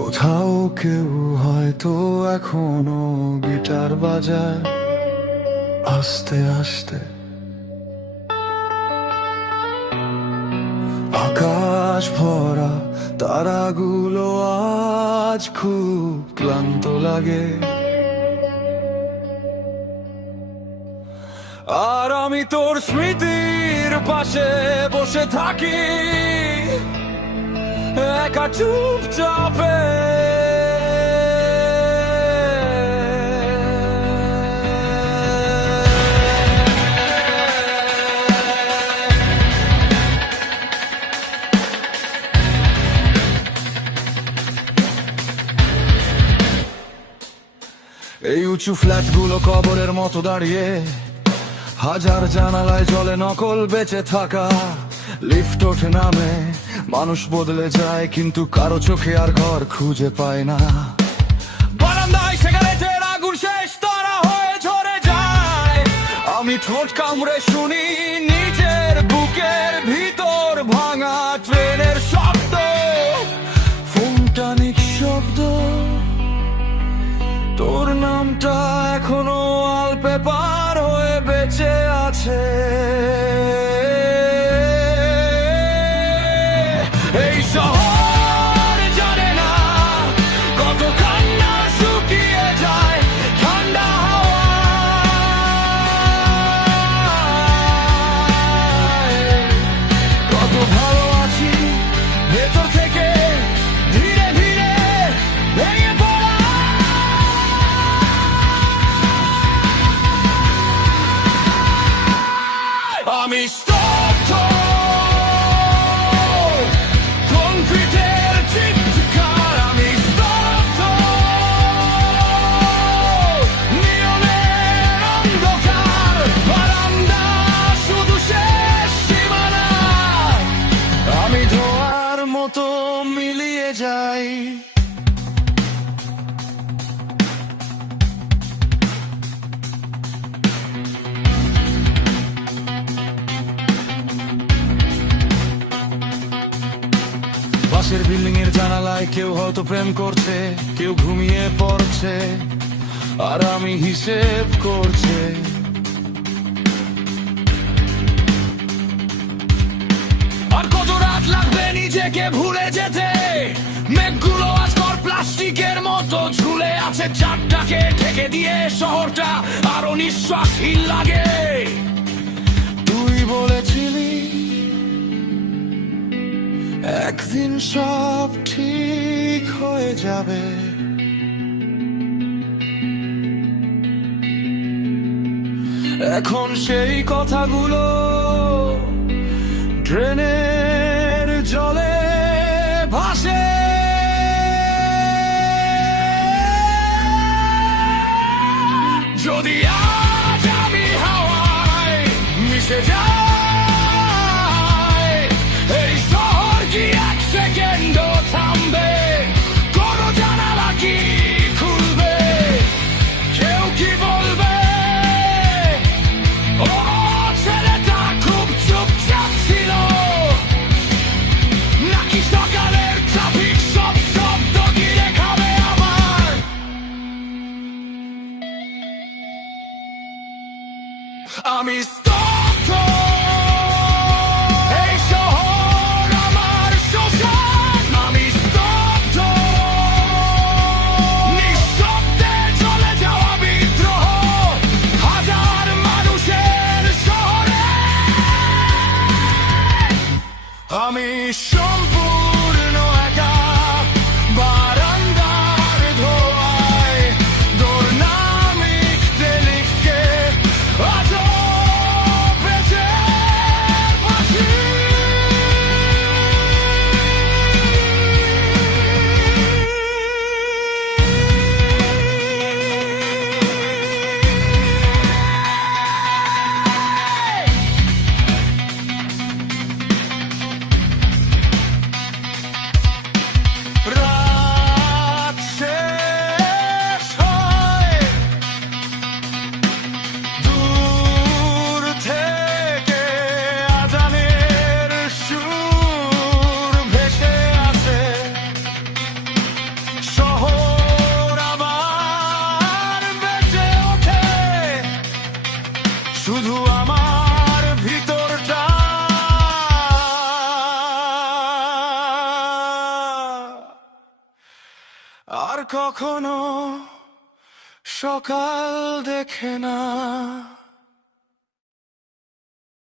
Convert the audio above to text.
কোথাও কেউ হয়তো এখনো গিটার বাজায় আস্তে আস্তে। আকাশ ভরা তারাগুলো আজ খুব ক্লান্ত লাগে, আর আমি তোর স্মৃতির পাশে বসে থাকি একা চুপচাপে। এই উঁচু ফ্ল্যাটগুলো কবরের মতো দাঁড়িয়ে, হাজার জানালায় জ্বলে নকল বেঁচে থাকা। লিফট ওঠে নামে, মানুষ বদলে যায়, কিন্তু কারো চোখে আর ঘর খুঁজে পায় না। বারান্দায় সিগারেটের আগুন শেষ তারা হয়ে ঝরে যায়। আমি ঠোঁট কামড়ে শুনি নিজের বুকের ভিতর ভাঙা ট্রেনের শব্দ, ফোনটা নিঃশব্দ। তোর নামটা এখনো ওয়ালপেপার হয়ে বেঁচে আছে। এই শহর জানে না কত কান্না শুকিয়ে যায় ঠান্ডা হাওয়ায়। কত ভালো আছি ভেতর থেকে ধীরে ধীরে ভেঙে পড়া। আমি স্তব্ধ, কংক্রিটের চিৎকার। আমি স্তব্ধ, নিয়নের অন্ধকার। বারান্দা শুধু শেষ সীমানা। আমি ধোঁয়ার মতো মিলিয়ে যাই। পাশের বিল্ডিং এর জানালায় কেউ হয়তো প্রেম করছে, কেউ ঘুমিয়ে পড়ছে, আর আমি হিসেব করছে। আর কত রাত লাগবে নিজেকে ভুলে যেতে। মেঘগুলো আজকাল প্লাস্টিকের মতো ঝুলে আছে চাঁদটাকে ঢেকে দিয়ে। শহরটা আরো নিঃশ্বাসহীন লাগে। তুই বলেছিলি একদিন সব ঠিক হয়ে যাবে। এখন সেই কথাগুলো ট্রেনের জলে ভাসে। যদি আজ আমি হাওয়ায় মিশে যাই, এই শহর কি এক সেকেন্ডও থামবে? কোনো জানালা কি খুলবে? কেউ কি বলবে ও ছেলেটা খুব চুপচাপ ছিল? নাকি সকালের ট্রাফিক সব শব্দ গিলে খাবে আমার? আমি স্তব্ধ, এই শহর আমার শ্মশান। আমি স্তব্ধ, নিঃশব্দে চলে যাওয়া বিদ্রোহ হাজার মানুষের শহরে। আমি সম্পূর্ণ একা বারান্দার ধোঁয়ায়, দোর নাম লিখতে লিখতে আজও কখনো সকাল দেখে না।